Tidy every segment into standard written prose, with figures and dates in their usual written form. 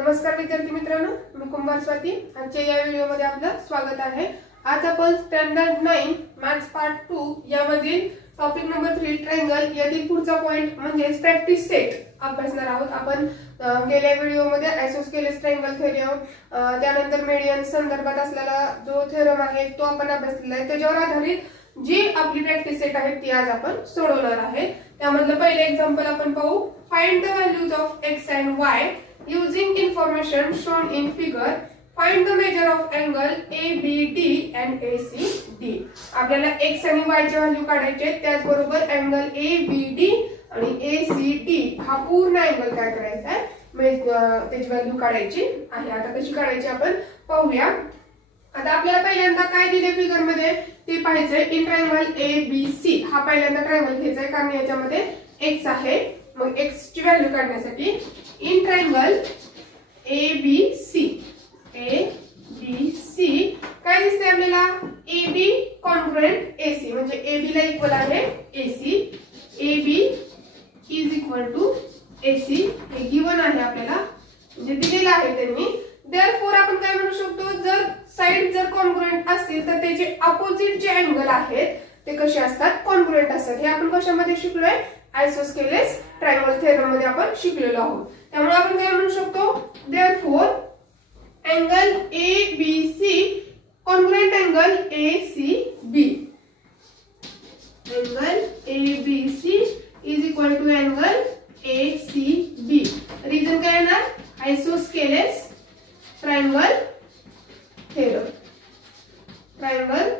नमस्कार विद्यार्थी मित्रांनो, मी कुंभार स्वाती. आजच्या या व्हिडिओमध्ये आपलं स्वागत आहे. आज आपण स्टँडर्ड 9 मॅथ्स पार्ट 2 यामधील टॉपिक नंबर 3 ट्रायंगल यातील पुढचा पॉइंट म्हणजे प्रॅक्टिस सेट अभ्यासणार आहोत. आपण गेल्या व्हिडिओमध्ये आयसोस्केलेस ट्रायंगल थेरम, त्यानंतर मेडियन संदर्भात असलेला जो थेरम आहे तो आपण अभ्यासलेला आहे. त्याच्यावर आधारित जी आपली प्रॅक्टिस सेट आहे ती आज आपण सोडवणार आहे. त्यामधलं पहिले एक्झाम्पल आपण पाहू. Find the values of x and y using information shown in figure. Find the measure of angle ABD and ACD. आपल्याला x आणि y चे व्हॅल्यू काढायचे, त्याचबरोबर अँगल ABD आणि ACD हा पूर्ण अँगल काय करायचा आहे, त्याची व्हॅल्यू काढायची आहे. आता कशी काढायची आपण पाहूया. आता आपल्याला पहिल्यांदा काय दिले फिगर मध्ये ते पाहायचंय. इन ट्रायंगल ABC हा पहिल्यांदा ट्रायंगल घ्यायचा आहे, कारण याच्यामध्ये x आहे. मग x ची व्हॅल्यू काढण्यासाठी इन ट्रायंगल ABC काय दिसते आपल्याला, AB कॉन्ग्रुएंट AC म्हणजे AB ला इक्वल आहे AC. AB is equal to AC हे गिवन आहे आपल्याला, म्हणजे दिलेलं आहे त्यांनी. देअरफॉर आपण काय म्हणू शकतो, जर साइड जर कॉन्ग्रुएंट असतील तर त्याचे अपोजिट जे अँगल आहेत ते कसे असतात, कॉन्ग्रुएंट असतात. हे आपण कशामध्ये शिकलोय, आयसोस्केलेस ट्रायंगल थेरम मध्ये आपण शिकलेलो आहोत. त्यामुळे आपण काय म्हणू शकतो, therefore angle ABC congruent angle ACB. Angle ABC is equal to angle ACB. Reason काय येणार, isosceles triangle theorem. Triangle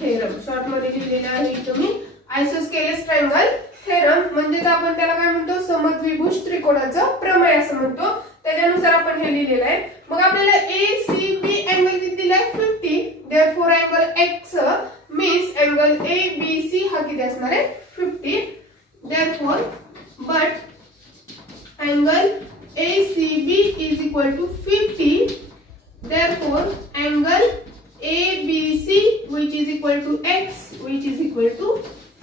theorem short मध्ये लिहिलेलं आहे तुम्ही आयसोस्केलेस ट्रायंगल थेरम. म्हणजेच आपण त्याला काय म्हणतो, समद्विभुज त्रिकोणाचं प्रमेय असं म्हणतो. त्याच्यानुसार आपण हे लिहिलेलं आहे. मग आपल्याला ACB अँगल किती दिलाय, 50. Therefore angle X means angle ABC हा किती असणार आहे, 50. Therefore but angle ACB is equal to 50. Therefore angle ABC which is equal to X which is equal to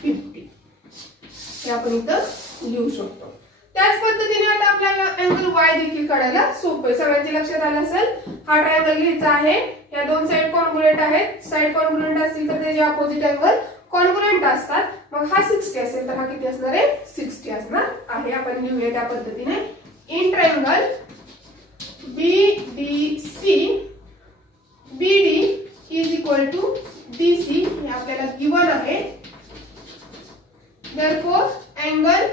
50. हे आपण इथं लिहू शकतो. त्याच पद्धतीने आता आपल्याला अँगल Y देखील काढायला सोपं आहे. सगळ्यांच्या लक्षात आलं असेल, हा ट्रायंगल घ्यायचा आहे. या दोन साइड कॉन्ग्रुएंट आहेत. साइड कॉन्ग्रुएंट असतील तर त्याचे अपोजिट अँगल कॉन्ग्रुएंट असतात. मग हा 60 असेल तर हा किती असणार आहे, 60 असणार आहे. आपण लिहूया त्या पद्धतीने. In triangle BDC BD is equal to DC हे आपल्याला गिवन आहे. Therefore angle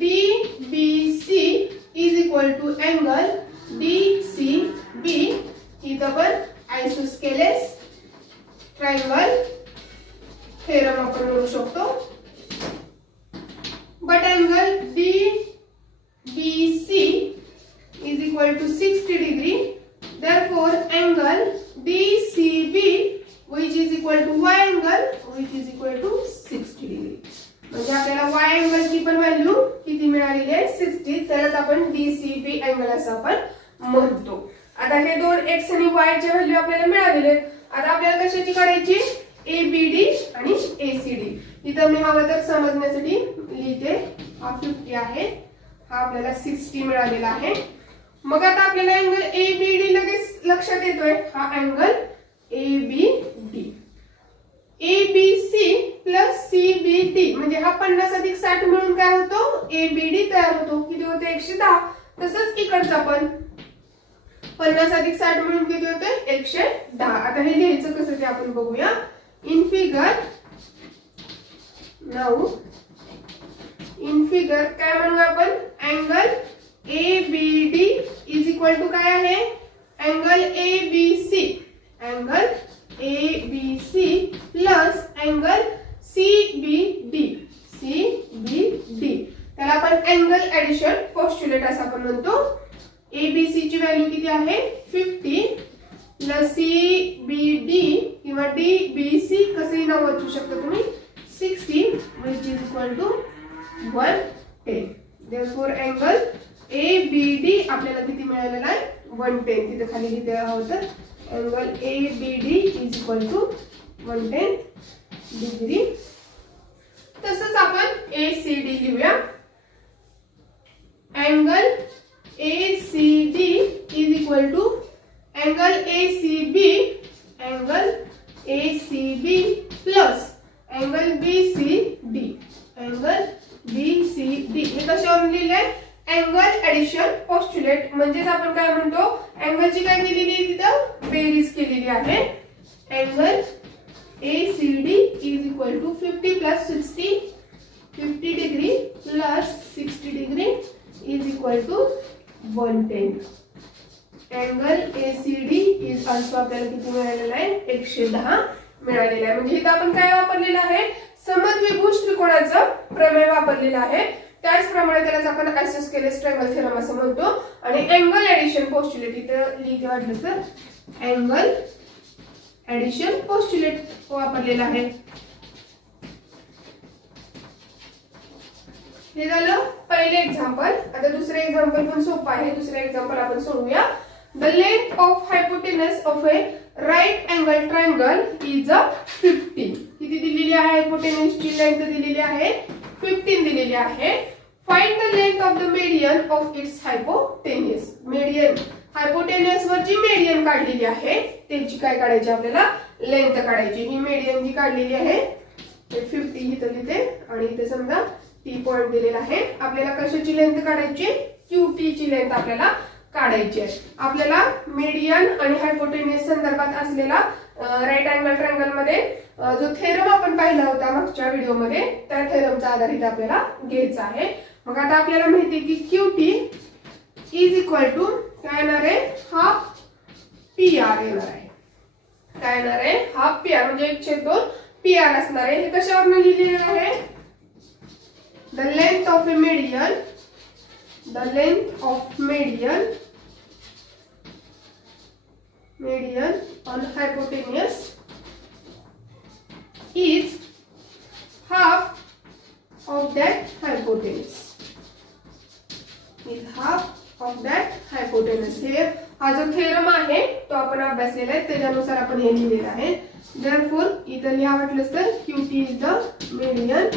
DBC is equal to angle DCB. इथं पण आयसोस्केलेस ट्रायंगल थेरम आपण म्हणू शकतो. But angle DBC is equal to 60 degree. Therefore, angle DCB, which is equal to y angle, which is equal to 60 degree. म्हणजे आपल्याला y angle ची पण value किती मिळालेली आहे, 60. त्यालाच आपण DCB अँगल असं आपण म्हणतो. आता हे दोन x आणि y चे व्हॅल्यू आपल्याला मिळालेले आहेत. आता आपल्याला कशाची काढायची, ABD आणि ACD. इथं मी हवं तर समजण्यासाठी लिहिते. हा 50 आहे, हा आपल्याला 60 मिळालेला आहे. मग आता आपल्याला अँगल ABD लगेच लक्षात येतोय, हा angle ABD. ABC plus CBD म्हणजे हा 50 अधिक 60 मिळून काय होतो, ABD तयार होतो. किती होते, 110. तसंच इकडचा पण 50 अधिक 60 मिळून किती होते, 110. आता हे लिहायचं कसं ते आपण बघूया. In figure now in figure काय म्हणूया आपण, angle ABD is equal to काय आहे, angle ABC. Angle ABC plus angle CBD. त्याला आपण अँगल ऍडिशन पोस्ट्युलेट असं आपण म्हणतो. ABC ची व्हॅल्यू किती आहे, 50 प्लस CBD किंवा DBC कसंही नाव वाचू शकता तुम्ही, 60 which is equal to 110. Therefore angle ABD आपल्याला किती मिळालेला आहे, 110. तिथे खाली लिहिते आहोत तर angle ABD is equal to 110 degree. तसंच आपण ACD लिहूया. अँगल ACD ऍडिशन पोस्टुलेट म्हणजेच आपण काय म्हणतो, अँगलची काय केलेली आहे तिथं, बेरीज केलेली आहे. Angle ACD is equal to 50 plus 60, 50 degree plus 60 degree is equal to 110. Angle ACD is also आपल्याला किती मिळालेला आहे, 110 मिळालेला आहे. म्हणजे इथं आपण काय वापरलेलं आहे, समद्विभुज त्रिकोणाचं प्रमेय वापरलेलं आहे. त्याचप्रमाणे त्यालाच आपण आयसोस्केलेस ट्रायंगल थेरम असं म्हणतो. आणि अँगल ऍडिशन पोस्टुलेट इथं लिहिते वाटलं तर अँगल ऍडिशन पोस्टुलेट वापरलेला आहे. हे झालं पहिले एक्झाम्पल. आता दुसरे एक्झाम्पल पण सोपं आहे. दुसरे एक्झाम्पल आपण सोडूया. The length of hypotenuse of a right angle triangle is 15. किती दिलेली आहे, हायपोटेनसची लेंथ दिलेली आहे 15 दिलेली आहे. Find the length of the median of its hypotenuse. Median hypotenuse वरची मेडियन काढलेली आहे, त्याची काय काढायची आपल्याला, लेंथ काढायची. ही मेडियन जी काढलेली आहे ते 50 इथं लिहिते आणि इथे समजा T पॉइंट दिलेला आहे. आपल्याला कशाची लेंथ काढायची, QT ची लेंथ आपल्याला काढायची आहे. आपल्याला मेडियन आणि हायपोटेनस संदर्भात असलेला राईट अँगल ट्रायंगल मध्ये जो थेरम आपण पाहिला होता मागच्या व्हिडिओमध्ये, त्या थेरमचा आधार इथे आपल्याला घ्यायचा आहे. मग आता आपल्याला माहिती आहे की QT इज इक्वल टू काय येणार आहे, हाफ PR येणार आहे. काय येणार आहे, हाफ PR म्हणजे 1/2 PR असणार आहे. हे कशावरून लिहिलेलं आहे, the length of A median, the length of median on hypotenuse is half of that hypotenuse. Is half of that hypotenuse. हे हा जो थेरम आहे तो आपण अभ्यासलेला आहे, त्याच्यानुसार आपण हे लिहिलेलं आहे. Therefore इथं लिहा वाटलं तर QT is the median.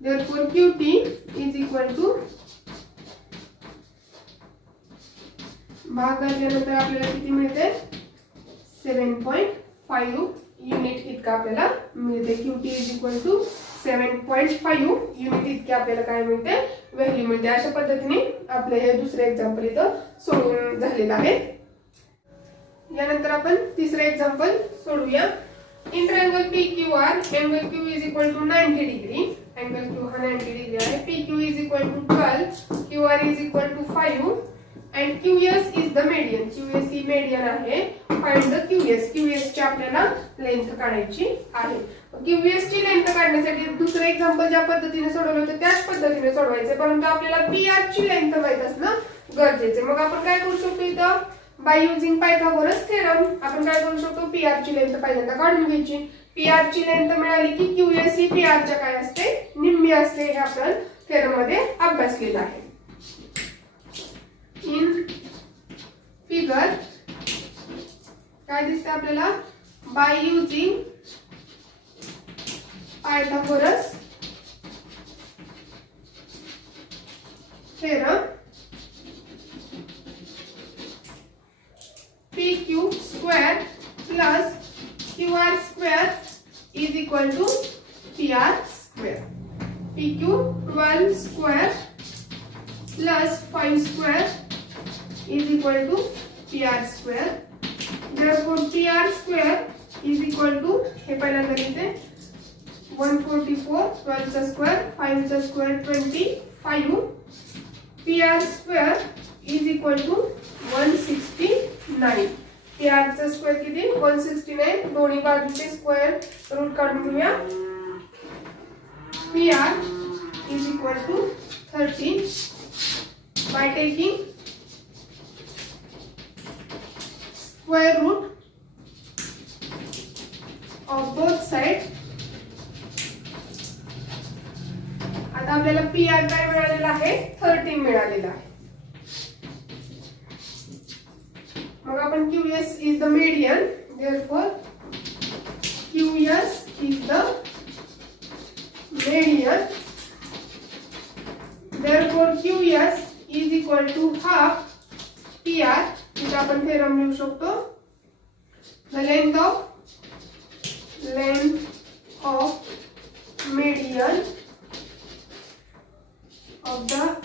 Therefore QT is equal to भागाल्यानंतर आपल्याला किती मिळते, 7.5 युनिट इतका आपल्याला मिळते. QT is equal to 7.5 unit इतके आपल्याला काय मिळते, व्हॅल्यू मिळते. अशा पद्धतीने आपलं हे दुसरे एक्झाम्पल इथं सोडून झालेलं आहे. यानंतर आपण तिसरे एक्झाम्पल सोडूया. In triangle PQR angle Q is equal to 90 degree. Angle Q हा 90 डिग्री आहे. PQ is equal to 12, QR is equal to 5 and QS is the median. QS ही median आहे. Find the QS. QS ची आपल्याला length काढायची आहे. QS ची length काढण्यासाठी दुसरे एक्झाम्पल ज्या पद्धतीने सोडवलं होतं त्याच पद्धतीने सोडवायचे, परंतु आपल्याला PR ची लेंथ माहित असणं गरजेचे. मग आपण काय करू शकतो इथं, बाय युजिंग पायथागोरस थेरम आपण काय करू शकतो, PR ची लेंथ पहिल्यांदा काढून घ्यायची. PR ची लेंथ मिळाली की QS ही PR च्या काय असते, निम्मी असते. हे आपण थेरम मध्ये अभ्यासलेलं आहे. इन फिगर काय दिसतं आपल्याला, by using Pythagoras theorem PQ square plus QR square is equal to PR square. PQ 12 square plus 5 square is equal to PR square. Therefore PR square is equal to हे पहिल्यांदा लिहिते 144, 12 चा square, 5 चा square 25. PR square is equal to 169. PR चा square किती, 169. दोन्ही बाजूचे square route काढून घेऊया. PR is equal to 13 by taking square root of both sides. आता आपल्याला PR काय मिळालेला आहे, 13 मिळालेला आहे. मग आपण QS is the median. Therefore QS is the median. Therefore QS is equal to half PR. इथे आपण थेरम लिहू शकतो. The length of median of the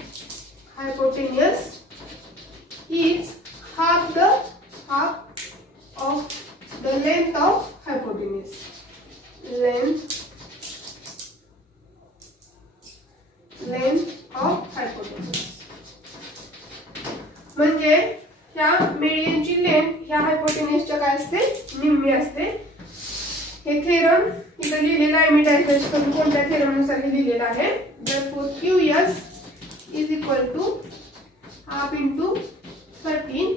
hypotenuse is half of the length of hypotenuse. Length of hypotenuse. म्हणजे ह्या मेडियनची length ह्या हायपोटेन्यूसच्या काय असते, निम्मी असते. हे थेरम इथं लिहिलेलं आहे, मी डायग्राम करून कोणत्या थेरमनुसार हे लिहिलेलं आहे. Therefore QS is equal to half into 13.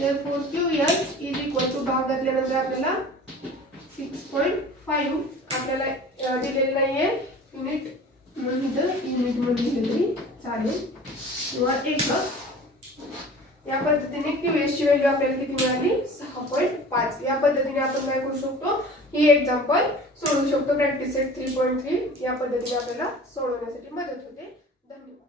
Therefore QS is equal to भाग घातल्यानंतर आपल्याला 6.5 आपल्याला दिलेलं नाहीये युनिट म्हणून इथं युनिट मध्ये लिहिलेली चालेल किंवा एकक. या पद्धतीने QS ची व्हॅल्यू आपल्याला किती मिळाली, 6.5. या पद्धतीने आपण काय करू शकतो, ही एक्झाम्पल सोडवू शकतो. प्रॅक्टिस सेट 3.3 या पद्धतीने आपल्याला सोडवण्यासाठी मदत होते. धन्यवाद.